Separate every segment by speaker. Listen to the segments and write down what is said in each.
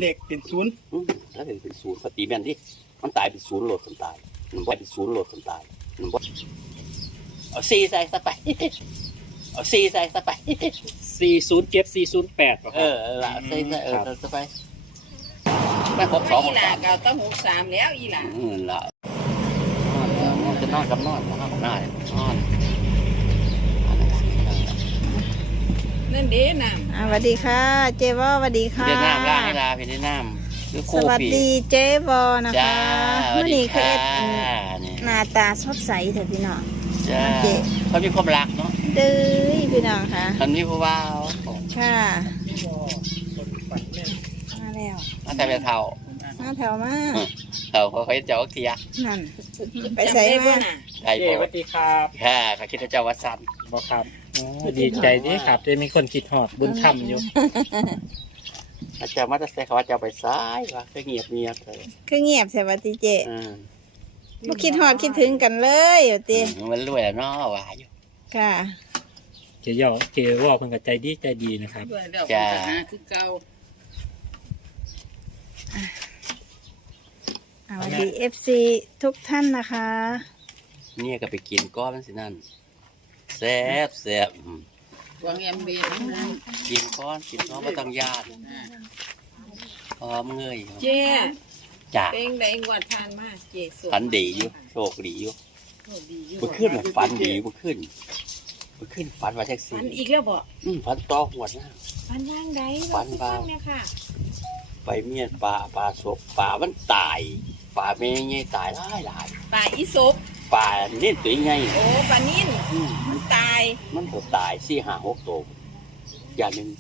Speaker 1: เลขเป็นศูนย์
Speaker 2: แล้วเป็นศูนย์ปฏิแม่นดิมันตายเป็นศูนย์โหลดคนตายมันบ่เป็นศูนย์โหลดคนตายมันบ่เอาซีใส่ซะไปเอาซีใส่ซะไป
Speaker 1: 407 408
Speaker 2: ละใส่ซะไปไม่ครบ2
Speaker 3: อีหล่าก็ต้อง63แล้วอีหล่า
Speaker 2: ละจะนอนกับนอนบ่นอน
Speaker 3: นั่นเด้น้ำ
Speaker 4: สวัสดีค่ะเจวอสวัสดีค่ะ
Speaker 2: เดี๋ยวน้ำล่างให้ลาพี่ได้น้ำ
Speaker 4: สวัสดีเจวอนะคะเมื่อนี้คือหน้าตาสดใสเถอะพี่น้อง
Speaker 2: จ้าเขามีความรักเนาะ
Speaker 4: เด้อพี่น้องค่ะ
Speaker 2: มันมีผู้ว่า
Speaker 4: ค่ะมาแล้ว
Speaker 2: มาแต่เท่า
Speaker 4: มาแถวมา
Speaker 2: เขาเจ้าเทีย
Speaker 4: นั่นไปใส่มา
Speaker 1: สวัสดีครับ
Speaker 2: ค่ะเขาคิดว่าเจ้าวัดสัน
Speaker 1: บอกครับดีใจดีครับจะมีคนคิดหอดบุญธรรมอยู่
Speaker 2: อาจารย์มาจะใส่เขาว่าจะไปซ้ายวะก็เงียบเลย
Speaker 4: คือเงียบใช่ปะติเจบ่คิดหอดคิดถึงกันเลยอยู่ติ
Speaker 2: มันรวยแล้วเนาะว่าอยู่
Speaker 4: ค่ะ
Speaker 1: เกี่ยวเกี่ยวว่าเพิ่นก็ใจดีนะครับ
Speaker 3: จ้าคือเก่า
Speaker 4: สวัสดี FC ทุกท่านนะคะ
Speaker 2: เนี่ยก็ไปกินก้อนมันสินั่นแซ่บ
Speaker 3: วางแอมเบียร์นั่น
Speaker 2: กินก้อนไม่ต้องญาติพร้อมเงย
Speaker 3: เจ๊
Speaker 2: จ้า
Speaker 3: เป็นไดงวดทานมากเจ๊
Speaker 2: ฝันดีอยู่โชคดีอยู่มันขึ้นแบบฝันดีมันขึ้นฝันว่าแท็กซี่
Speaker 3: ฝันอีกแล้วบ่
Speaker 2: ฝันต่อหัวหน้า
Speaker 3: ฝันย่างใด
Speaker 2: ฝันว่า
Speaker 3: เนี่ยค่ะ
Speaker 2: ไปเมียนปลาศพปลามันตายปลาเมย์ไงตายหลาย
Speaker 3: ปลาอีศพ
Speaker 2: ปลาเน้นตัวไง
Speaker 3: โอ้ปลานิ่นมันตาย
Speaker 2: มันตาย4-5-6ตัวอย่างหนึ่ง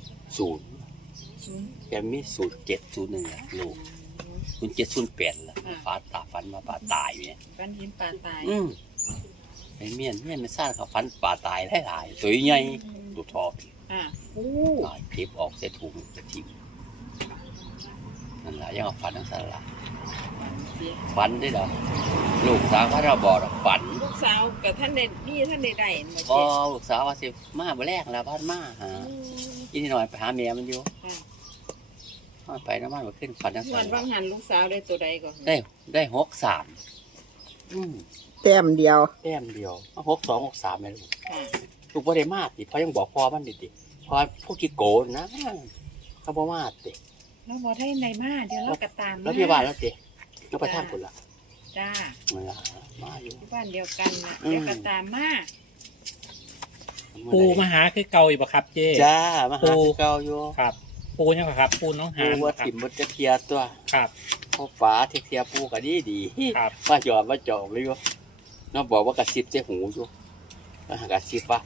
Speaker 2: 0อย่างมี0701ลูก0708ละฝันมาปลาตายเนี่ย
Speaker 3: ฝันเห็นปลาตาย
Speaker 2: ไอ้เมียนไม่ทราบเขาฝันปลาตายหลายตัวใหญ่ตัวทอพี่ตายเก็บออกใส่ถุงกระถิ่นนั่นแหละยังฝันทั้งสารละฝันได้หรอลูกสาวเขาเราบอกฝัน
Speaker 3: ลูกสาวกับท่านใดนี่ท่านใดได้
Speaker 2: ก็ลูกสาวว่าสิมาบ่แรกแล้วบ้านมาหาอีนี่หน่อยไปหาเมียมันอยู่ไปน้ำมันมาขึ้นฝันทั้งสาร
Speaker 3: วันบางหันลูกสาวได้ตัวใดก่อน
Speaker 2: ได้63
Speaker 4: แต้มเดียว
Speaker 2: 62-63ไม่รู้ลูกบ่ได้มาติเพราะยังบอกพ่อมันดิเพราะพวกขี้โกนนะเขาบ่มาติ
Speaker 3: เราบอกให้ในมาเดี๋ยวเรากระตาม
Speaker 2: แล้วพี่บ้านแล้วติเราไปทางคนละ
Speaker 3: จ้า
Speaker 2: มาอยู่
Speaker 3: ที่บ้านเดียวกันนะเดี๋ยวกระตามมา
Speaker 1: ปูมาหาคือเก่าอยู่ปะครับเจ๊
Speaker 2: จ้ามาหาคือเก่าอยู่
Speaker 1: ครับปูยังครับปูน้องหา
Speaker 2: ว่าถิ่มมันจะเทียตัว
Speaker 1: ครับ
Speaker 2: เขาฟ้าเทียปูก็ดี
Speaker 1: ครับ
Speaker 2: มาหยอดมาจ่อเลยอยู่น้องบอกว่ากระซิบเจ้หูอยู่แล้วหากระซิบว่า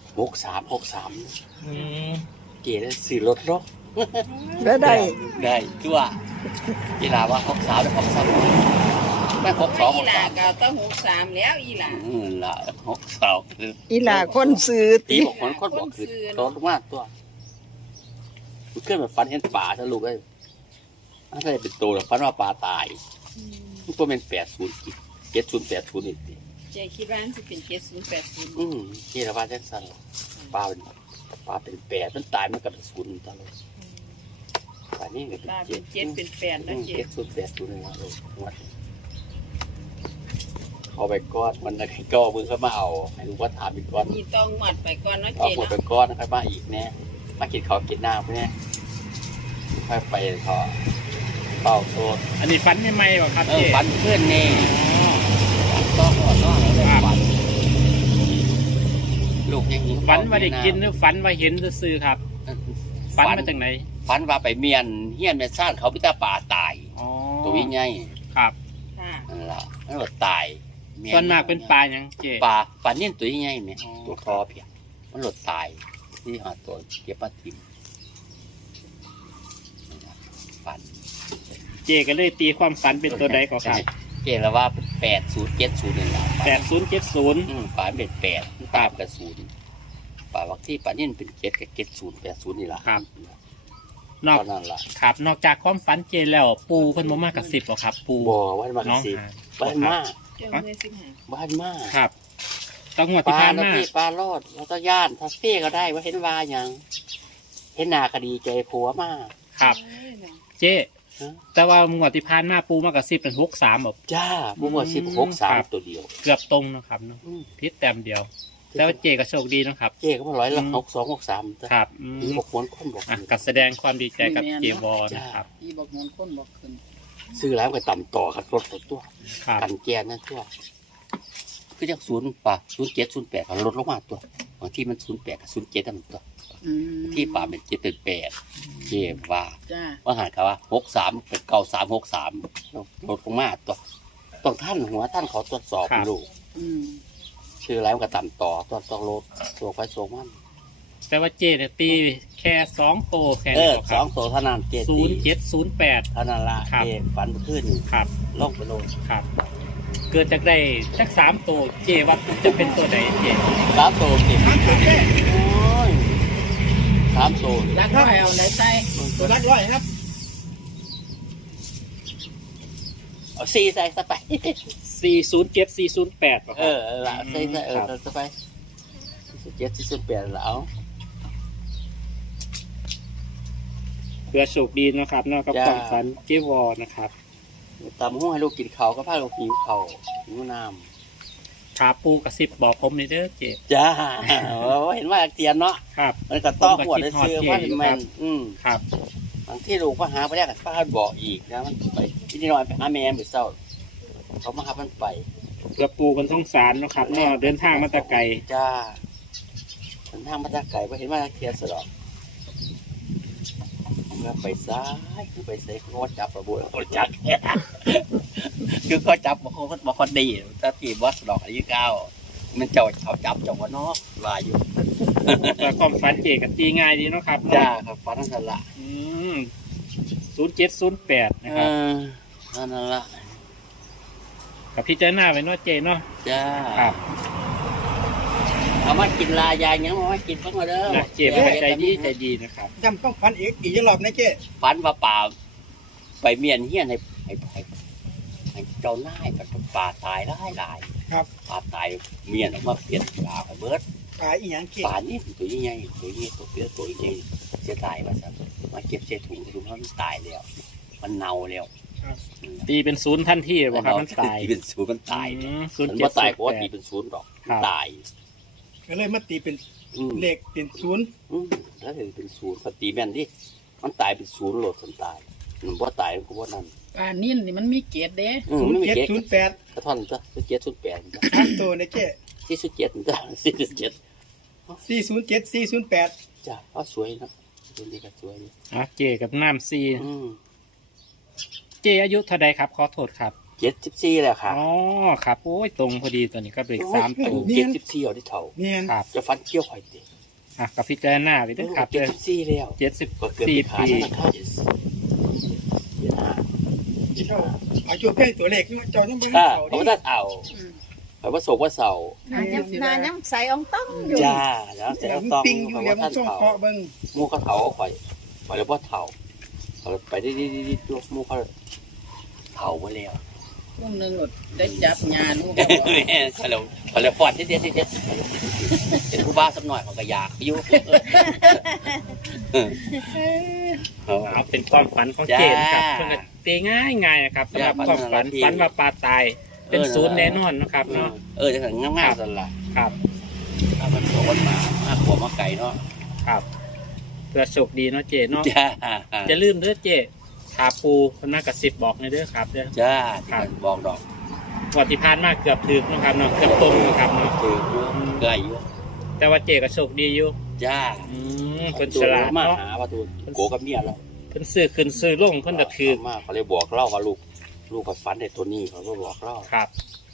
Speaker 2: 63เก๋แล้วสื่อรถรถได้ตัวอีหล่าว่า63แล้ว63ไม่62
Speaker 3: อีหล่าก็ต้อง63แล้วอีหล่า
Speaker 2: ละ62คือ
Speaker 4: อีหล่าคนซื้อ
Speaker 2: ตีบอกคนบอกคือรถมากตัวมันขึ้นแบบฟันเห็นป่าทะลุเลยถ้าได้เป็นตัวแล้วฟันว่าปลาตายมันตัวเป็น80 7080อีกที
Speaker 3: ใจคิดว่าจะเป็น7080
Speaker 2: นี่ละว่าจังซั่นปลาเป็น8มันตายมันกับ0ตลอดป่านี่ก็เป็น
Speaker 3: 7เป็น8แล้ว
Speaker 2: 7080เลยนะลูกวัดเอาไปก้อนมันก็มึงเข้ามาเอาให้รู้ว่าถามอีกก้อน
Speaker 3: นี่ต้องหมัดไปก่อนเนาะ
Speaker 2: เจ๊เอาหมดไปก้อนนะครับมาอีกแน่มากินข้าวกินน้ำแน่ค่อยไปต่อเป่าโซน
Speaker 1: อันนี้ฟันไม่ไหมหรอครับเจ๊
Speaker 2: ฟันเพื่อนนี่ต้องก่อนแล้วฟันลูกยังหิว
Speaker 1: ฝันว่าได้กินหรือฝันว่าเห็นซื่อครับฝันมาจากไหน
Speaker 2: ฝันว่าไปเมียนเฮียนเมซ่านเขาพิจารป่าตายตัวใหญ่
Speaker 1: ครับ
Speaker 2: นั่นแหละนั่นหลดตาย
Speaker 1: ส่วนมากเป็นปลาอย่างเจ๊
Speaker 2: ปลาเนี่ยตัวใหญ่เนี่ยตัวคอเพียงมันหลดตายที่หาตัวเก็บปลาทิมฝัน
Speaker 1: เจ๊ก็เลยตีความฝันเป็นตัวใดก็ครับ
Speaker 2: เจ๊แล้วว่าเป็น8070นี่แหละ
Speaker 1: 8070
Speaker 2: ปลาเป็น8ปลากับ0ปลาวักที่ปลาเนี่ยเป็น7กับ7080นี่แหละ
Speaker 1: ครับนอกจากความฝันเจแล้วปูเพิ่นบ่มากกับ10หรอครับปู
Speaker 2: บ่ว่ามากับ10บ้านมาก
Speaker 1: ครับต้องงวดที่ผ่านมา
Speaker 2: ปลารอดแล้วก็ย่านทัฟฟี่ก็ได้ว่าเห็นว่าอย่างเห็นนาคดีใจผัวมาก
Speaker 1: ครับเจ๊แต่ว่างวดที่ผ่านมาปูมากระซิบเป็น63แบบ
Speaker 2: จ้าบุ้งว่า16-3ตัวเดียว
Speaker 1: เกือบตรงนะครับเนาะพิษแต้มเดียว แต่ว่าเจก็โชคดีนะครับ
Speaker 2: เจ๊ก็มาร้อยละ62-63
Speaker 1: ครับ
Speaker 2: มีบอกคนคนบอก
Speaker 1: ก็แสดงความดีใจกับเจวอนะครับ
Speaker 3: อีบอกมนคนบอกขึ้น
Speaker 2: ซื้อแล้วก็ต่ำต่อครับรถตัว
Speaker 1: ครับ
Speaker 2: กันแกนนั่นตัวคือจาก0ป่ะ07 08ลดลงมาตัวบางที่มัน08กับ07นั่นตัวที่ป่าเป็น7เป็น8เจ๊ว่า
Speaker 3: จ้า
Speaker 2: ว่าหากับว่า63เป็น9363ลดลงมาตัวต้องท่านหัวท่านเขาตรวจสอบดูชื่อแล้วก็ต่ำต่อต้องลดตัวไฟโซมัน
Speaker 1: แต่ว่าเจเนี่ยตีแค่2โตแค่
Speaker 2: เอ
Speaker 1: นี้
Speaker 2: อ
Speaker 1: ครับ
Speaker 2: 2ตัวเท่านั้นเจ๊
Speaker 1: 0708
Speaker 2: เท่านั้นละ
Speaker 1: ครับ
Speaker 2: เจ๊ฝันขึ้น
Speaker 1: ครับ
Speaker 2: ลงไปโลด
Speaker 1: ครับ เกิดจากได้จัก3โตเจว่าจะเป็นตัวไหนเจ
Speaker 2: 3ตัวเจ๊โอ้ย3ตัว
Speaker 3: รักน้อยเอาไหนใส่
Speaker 5: ตัวรักร้อยครับ
Speaker 2: เอา4ใส่ซะไป
Speaker 1: 407 408ป่ะค
Speaker 2: เอ
Speaker 1: รับ
Speaker 2: อละใส่ซะซะไป7-8แล้ว
Speaker 1: เพื่อโชคดีนะครับเนาะกับความฝันเจวอนะครับ
Speaker 2: ตามห้องให้ลูกกินข้าวก็พาลูกหิวข้าวหิวน้
Speaker 1: ขาปูกระซิบบอกผมในเด้อเจ
Speaker 2: ำจ้าเห็นว่าเตียนเนาะ
Speaker 1: ครับ
Speaker 2: มันก็ต้องหัวได้ซื้อว่าแม่น
Speaker 1: ครับ
Speaker 2: บางที่ลูกมาหาไปแรกกับป้าบอกอีกนะมันไปที่นอนไปหาแม่ไปเศร้าเขามาหามันไป
Speaker 1: เพื่อปูคนสงสารเนาะครับเนาะเดินทางมาแตะไกล
Speaker 2: จ้าเดินทางมาจากไก่ไปเห็นว่าเทียนสดอกเมื่อไปซ้ายคือไปเซ็กเขาจับประบุเขาจับคือเขาจับบอกคนดีแต่ทีบอสดอกอายุเก้ามันเจ้าเขาจับเจ้าว่านอกลายอยู่
Speaker 1: แต่ความฝันเจกับตีง่ายดีเนาะครับ
Speaker 2: จ้าครับฟันนั่นละ
Speaker 1: 0708นะครับ
Speaker 2: นั่นละ
Speaker 1: กับพี่เจ้าหน้าไว้เนาะเจเนาะ
Speaker 2: จ้า
Speaker 1: ครับ
Speaker 2: เอามากินลายายยังมากินเพิ่งมาเด้อ
Speaker 1: นะเจเป็นใจดีนะครับ
Speaker 5: จำต้องฟันอีกจะรอบนะเจ๊
Speaker 2: ฟันว่าป่าไปเมียนเฮียนให้เจ้าหน้ายกับป่าตายหลาย
Speaker 5: ครับ
Speaker 2: ป่าตายเมียนออกมาเปลี่ยนป่าไปเบิด
Speaker 5: ขายอีหยังเจ๊
Speaker 2: ป่านี่ตัวใหญ่ตัวเปียตัวใหญ่เสียตายมาซะมาเก็บเศษถุงมันตายแล้ว มันเน่าแล้ว
Speaker 1: ตีเป็น0ทันทีบ่ครับมันตาย
Speaker 2: ตีเป็นศูนย์มันตาย
Speaker 1: ศูน
Speaker 2: มัน
Speaker 1: ย์
Speaker 2: ว่าตายเพราะว่าตี
Speaker 1: 0708
Speaker 2: เป็นศูนย์หรอก
Speaker 1: ครับ
Speaker 2: ตาย
Speaker 5: ก็เลยมาตีเป็น
Speaker 2: อืม
Speaker 5: เลขเป็นศูนย์
Speaker 2: แล้วถึงเป็นศูนย์พอตีแม่นดิมันตายเป็นศูนย์โหลดคนตายมันว่าตายมันก็ว่านั่น
Speaker 3: ป่านิ่นนี่มันมีเกศเด้
Speaker 2: ไม่มี
Speaker 5: 07
Speaker 2: เก๊ก
Speaker 5: 08
Speaker 2: กระท่อนจ้ะเก๊กสุดแปดจ้ะ
Speaker 5: สามตัวนะเจ๊
Speaker 2: ที่สุดเจ็ดจ้ะ47
Speaker 5: 407 408
Speaker 2: จ้ะก็สวยนะตัวนี้ก็สวย
Speaker 1: เจกับน้ำซี
Speaker 2: อืม
Speaker 1: เจอายุเท่าใดครับขอโทษครับ
Speaker 2: 74แล้วค่ะ
Speaker 1: อ๋อครับโอ้ยตรงพอดีตัวนี้ก็เบรก3ตัว
Speaker 2: 74เอาที่เท่า
Speaker 5: เนียน
Speaker 1: ครับ
Speaker 2: จะฟันเกี้ยวข่อยติ
Speaker 1: กับพี่เจ้าหน้าไปด้วยครับเด้อ
Speaker 2: 74แล้วก็เกิดปี
Speaker 1: 74
Speaker 2: ขา
Speaker 1: ปี
Speaker 2: ดนะครับ
Speaker 5: เจ้าอายุเพียงตัวเลขเจ้ายังไม่
Speaker 2: ถ้า
Speaker 5: เท่า
Speaker 2: เขา
Speaker 5: ดิ
Speaker 2: ถ้าเท่าเขาว่าโศกว่าเศร้า
Speaker 4: น้ำใสอ่องต้องอยู่
Speaker 2: จ้าแล้วแต่
Speaker 5: มัน
Speaker 2: ต้อง
Speaker 5: ปิงอยู่
Speaker 2: เขา
Speaker 5: เดี๋ย
Speaker 2: ว่าว
Speaker 5: มั
Speaker 2: ท่าน น
Speaker 5: ส่ง
Speaker 2: เท่า
Speaker 5: เคาะเบิ่ง
Speaker 2: มูเขาเท่าข่อยแล้วว่าเท่าเขาไปได้ตัวมูเขาเท่ามาแล้ว
Speaker 3: พวกนึงได้จับงานลูก
Speaker 2: เขาเลยฟอดเด็ดเป็นผู้บ้าสักหน่อยเขาก็อยากอยู่
Speaker 1: เอาเป็นความฝันของเจนะครับเพื่อนก็ตีง่ายนะครับสำหรับความฝันฝันว่าปลาตายเป็นศูนย์แน่นอนนะครับเนาะ
Speaker 2: จะถึงง่ายๆสันละ
Speaker 1: ครับ
Speaker 2: ถ้ามันโดนมาขวบมาไก่เนาะ
Speaker 1: ครับเพื่อโชคดีเนาะเจเนาะ
Speaker 2: จ้า
Speaker 1: จะลืมเด้อเจขาปูคนมากระซิบบอกในเด้อครับเด้อ
Speaker 2: จ้าบอกดอก
Speaker 1: วันที่ผ่านมาเกือบถึกนะครับเนาะเกือบตรงนะครับเนาะ
Speaker 2: ถือเยอะใกล้เยอะ
Speaker 1: แต่ว่าเจก็โชคดีอยู่
Speaker 2: จ้า
Speaker 1: คนฉลาด
Speaker 2: มา
Speaker 1: เนาะ
Speaker 2: หาประตูโกกับเมียแล้ว
Speaker 1: เพิ่นซื้อขึ้นซื้อลงเพิ่นก็ถือ
Speaker 2: มาเขาเลยบอกเล่าว่าลูกกับฝันในตัวนี้เขาก็บอกเล่า
Speaker 1: ครับ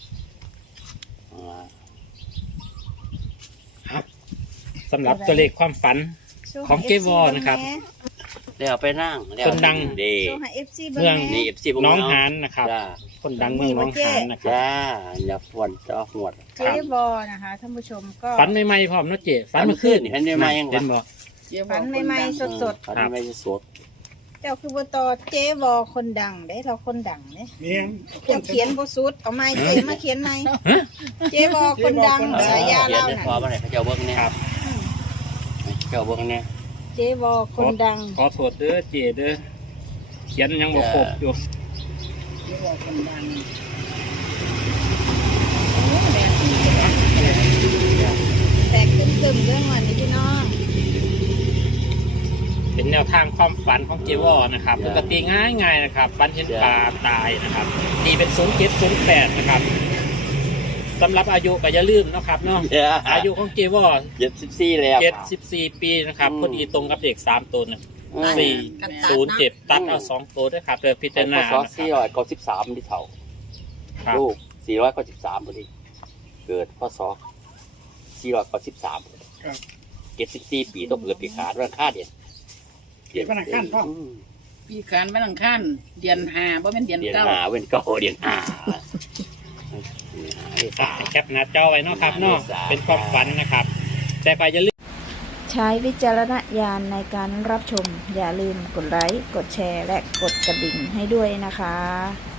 Speaker 1: สำหรับตัวเลขความฝัน ของเจวอนะครับ
Speaker 2: เดี๋ยวไปนั่ง
Speaker 1: คนดัง
Speaker 2: เด็ก
Speaker 4: โชว์ให้ FC เบิ่
Speaker 1: เมือง
Speaker 4: ง
Speaker 2: นี่
Speaker 4: แหน่
Speaker 2: เอฟซีพวก
Speaker 1: น้อง
Speaker 2: เา
Speaker 1: หานนะครับ
Speaker 2: จ้า
Speaker 1: คนดังเมืองน้องหานนะครับ
Speaker 2: จ้าอย่าฝนจะหวด
Speaker 4: เจวอนะคะท่านผู้ชมก็
Speaker 1: ฝันใหม่ๆพร้อมเนาะเจฝันเมื่อคืน
Speaker 2: ฝันใหม่ๆยัง
Speaker 1: เห็นบ่
Speaker 4: ฝันใหม่ๆสด
Speaker 2: ฝันไม่ได้สด
Speaker 4: ๆเจ้าคือบ่ต่อเจวอคนดังเด้เราคนดังเด้
Speaker 5: เนียน
Speaker 4: เจ้าเขียนบ่สุดเอาไม้เจมาเขียนใหม่เจวอคนดังฉายา
Speaker 2: เดี๋ยว
Speaker 4: เรา
Speaker 2: ได้
Speaker 4: น่ะ
Speaker 2: พอมาไหนเขาจะเบิ้งเนี่ย
Speaker 1: ครับ
Speaker 2: เจ้าเบิ้งเนี่ย
Speaker 4: เจวอคนดัง
Speaker 1: ขอโทษเด้อเจเด้อขียนยังบ่ครบอยู่
Speaker 3: ไม่บอกคนดังโอ้แดงสีแดง
Speaker 4: แตกตึมๆเรื่องวันนี้พี่น้อง
Speaker 1: เป็นแนวทางความฝันของเจวอนะครับปกติง่ายๆนะครับฝันเห็นปลาตายนะครับตีเป็น0708นะครับสำหรับอายุก็อย่าลืมนะครับเนาะอายุของเจวอ
Speaker 2: 74แล้ว
Speaker 1: 74 ปีนะครับพอดีตรงกับเด็ก3ตัวนึง
Speaker 3: กันตัดเนาะ
Speaker 1: 407ตัดเอา2ตัวด้วยครับเดี๋ยวพิจารณา
Speaker 2: พศ
Speaker 1: นะครับ
Speaker 2: 493ที่เท่า
Speaker 1: ครับ
Speaker 2: ลูก493พอดีเกิดพศ493
Speaker 5: ครับ
Speaker 2: 74ปีต้องเกิดปีขาดวันค่าเดือน
Speaker 5: เกิดวันอังคารพ่อ
Speaker 3: พี่ขานไม่ต้องขั้นเดือนห้าบ่เป็นเดือน
Speaker 2: เดือน
Speaker 3: เก้า
Speaker 2: หาเว้นเก้าเดือนหา
Speaker 1: แคปหน้าจอไว้เนาะครับเนาะเป็นความฝันนะครับ แต่ไปอย่าลืม
Speaker 4: ใช้วิจารณญาณในการรับชม อย่าลืมกดไลค์ กดแชร์ และกดกระดิ่งให้ด้วยนะคะ